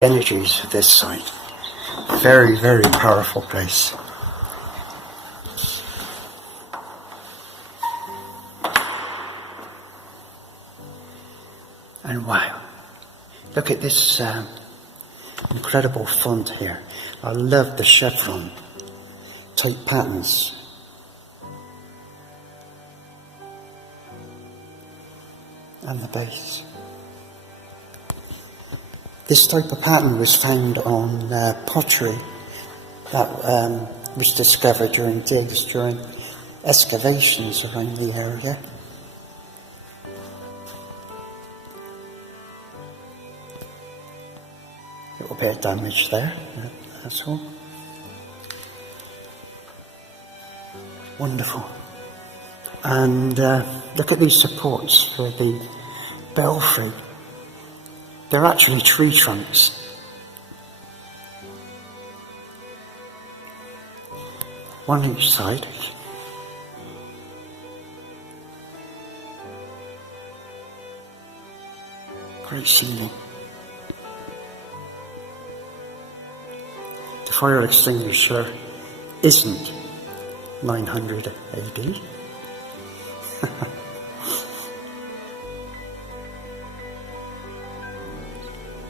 energies of this site. Very, very powerful place. And wow, look at this incredible font here. I love the chevron type patterns. And the base. This type of pattern was found on pottery that was discovered during digs, during excavations around the area. A little bit of damage there, that's all. Wonderful. And look at these supports for the belfry. They're actually tree trunks. One each side. Great ceiling. The fire extinguisher isn't 900 AD.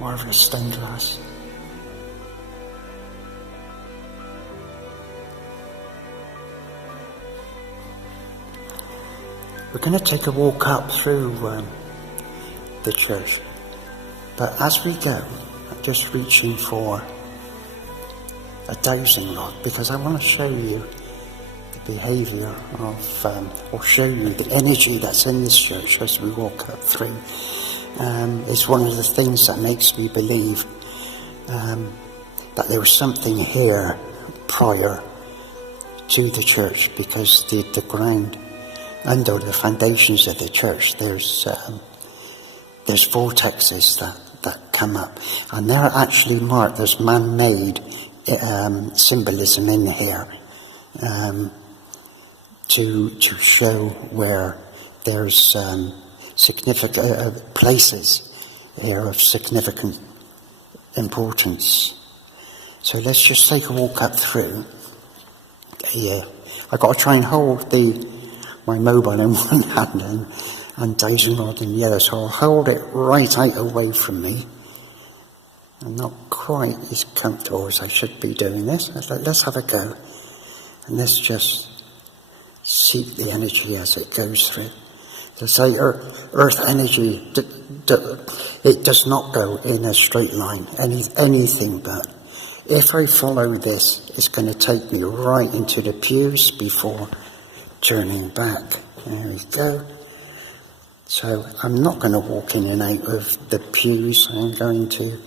Marvellous stained glass. We're going to take a walk up through the church, but as we go, I'm just reaching for a dowsing rod because I want to show you the behaviour of, or show you the energy that's in this church as we walk up through. It's one of the things that makes me believe that there was something here prior to the church, because the ground under the foundations of the church, there's vortexes that come up, and they're actually marked. There's man-made symbolism in here to show where there's significant places here of significant importance. So let's just take a walk up through. I've got to try and hold my mobile in one hand and dowsing rod in the other, so I'll hold it right out away from me. I'm not quite as comfortable as I should be doing this. Let's have a go, and let's just seek the energy as it goes through. To say earth energy, it does not go in a straight line, anything but. If I follow this, it's going to take me right into the pews before turning back. There we go. So I'm not going to walk in and out of the pews. I'm going to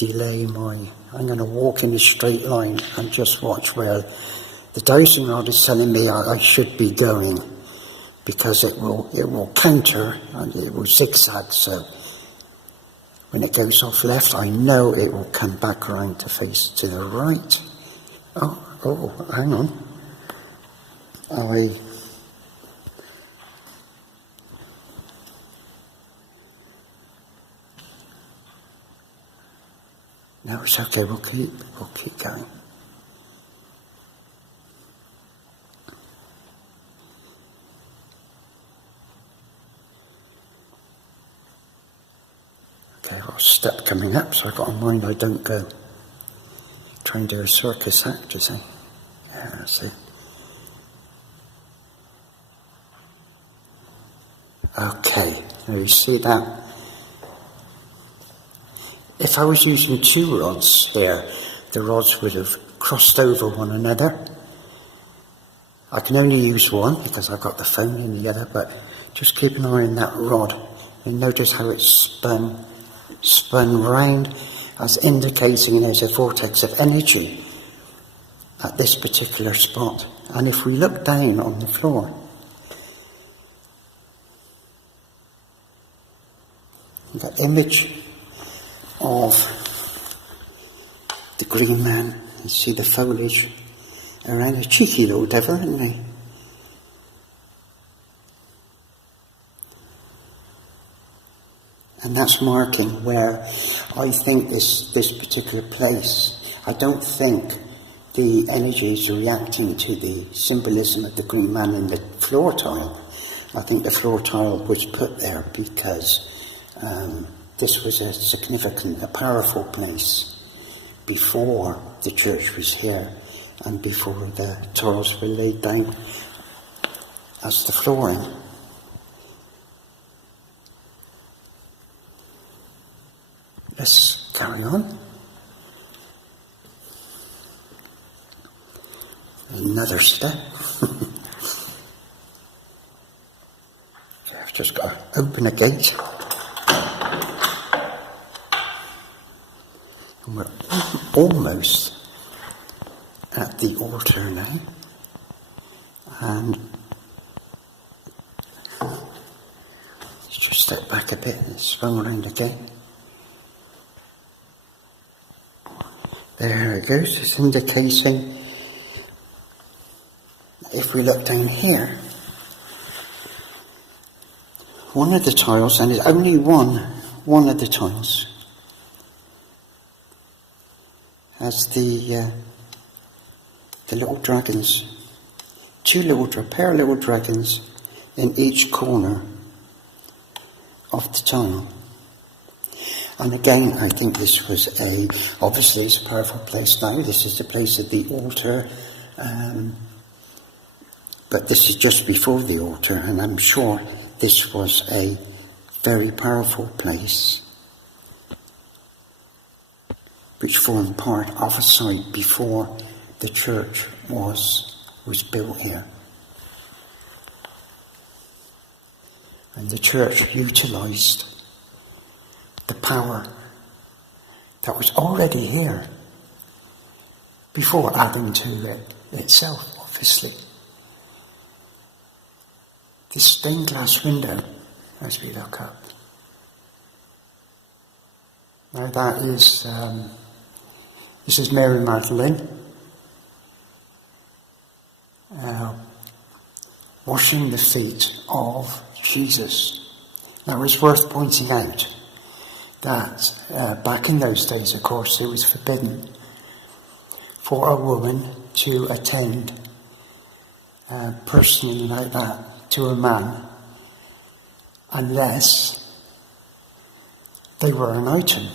I'm going to walk in a straight line and just watch where the dowsing rod is telling me I should be going, because it will counter and it will zigzag, so when it goes off left, I know it will come back around to face to the right. Oh, hang on. No, it's okay, we'll keep going. Okay, I've got a step coming up, so I've got in mind I don't go try and do a circus act, you see. Yeah, that's it. Okay, now you see that? If I was using two rods there, the rods would have crossed over one another. I can only use one because I've got the phone in the other, but just keep an eye on that rod and notice how it's spun round, as indicating there's a vortex of energy at this particular spot. And if we look down on the floor, that image of the green man, you see the foliage around, a cheeky little devil, isn't he? And that's marking where I think this particular place, I don't think the energies are reacting to the symbolism of the green man in the floor tile. I think the floor tile was put there because this was a significant, a powerful place before the church was here and before the tiles were laid down as the flooring. Let's carry on. Another step. I've just got to open a gate. And we're almost at the altar now. And let's just step back a bit and swing around again. There it goes. It's indicating, if we look down here, one of the tiles, and it's only one of the tiles, has the little dragons, pair of little dragons in each corner of the tile. And again, I think this was obviously it's a powerful place now. This is the place of the altar, but this is just before the altar, and I'm sure this was a very powerful place which formed part of a site before the church was built here. And the church utilised the power that was already here before adding to it itself, obviously. This stained glass window, as we look up. Now that is, this is Mary Magdalene washing the feet of Jesus. Now it's worth pointing out that back in those days, of course, it was forbidden for a woman to attend personally like that to a man unless they were an item,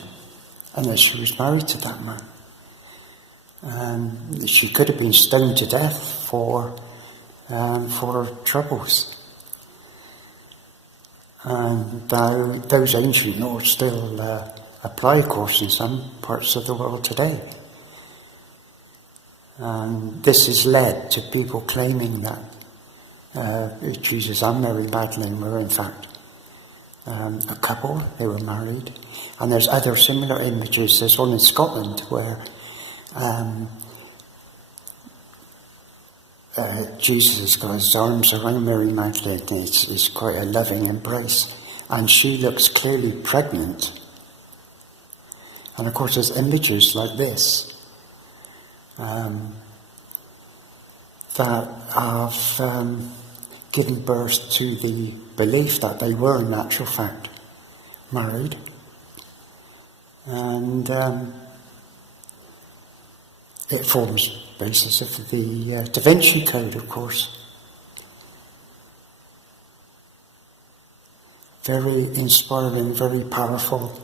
unless she was married to that man. She could have been stoned to death for her troubles. And those ancient laws still apply, of course, in some parts of the world today. And this has led to people claiming that Jesus and Mary Magdalene were in fact a couple, they were married. And there's other similar images. There's one in Scotland where Jesus has got his arms around Mary Magdalene. It's quite a loving embrace. And she looks clearly pregnant. And of course there's images like this that have given birth to the belief that they were in actual fact married. And it forms the basis of the Da Vinci Code, of course. Very inspiring, very powerful,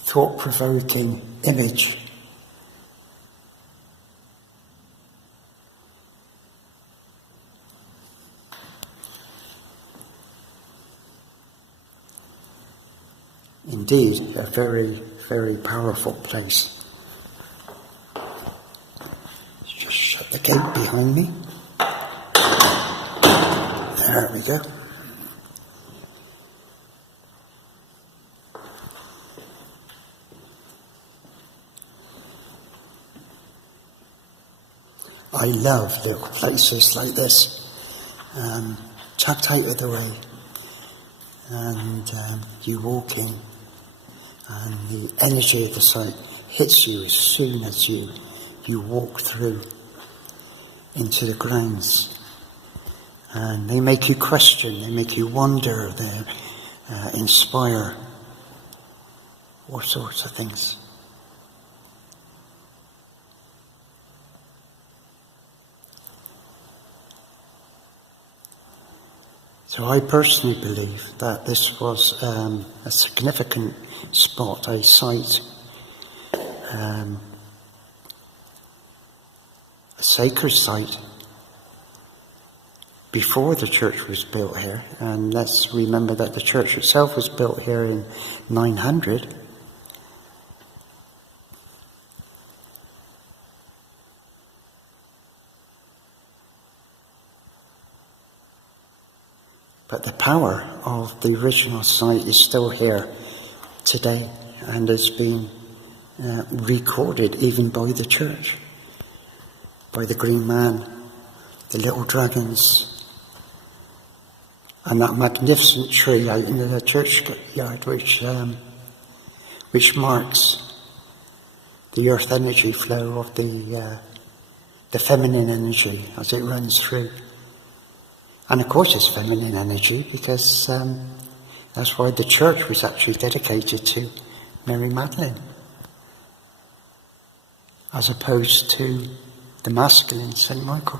thought-provoking image. Indeed, a very, very powerful place. Let's just shut the gate behind me. There we go. I love little places like this, tucked out of the way, and you walk in, and the energy of the site hits you as soon as you walk through into the grounds. And they make you question, they make you wonder, they inspire all sorts of things. So I personally believe that this was a significant spot, a site, a sacred site before the church was built here. And let's remember that the church itself was built here in 900. But the power of the original site is still here today and has been recorded even by the church, by the green man, the little dragons, and that magnificent tree out in the churchyard which marks the earth energy flow of the feminine energy as it runs through. And of course it's feminine energy because that's why the church was actually dedicated to Mary Magdalene, as opposed to the masculine St. Michael.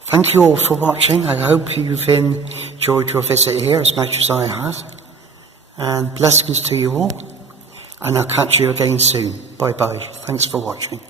Thank you all for watching. I hope you've enjoyed your visit here as much as I have. And blessings to you all. And I'll catch you again soon. Bye bye. Thanks for watching.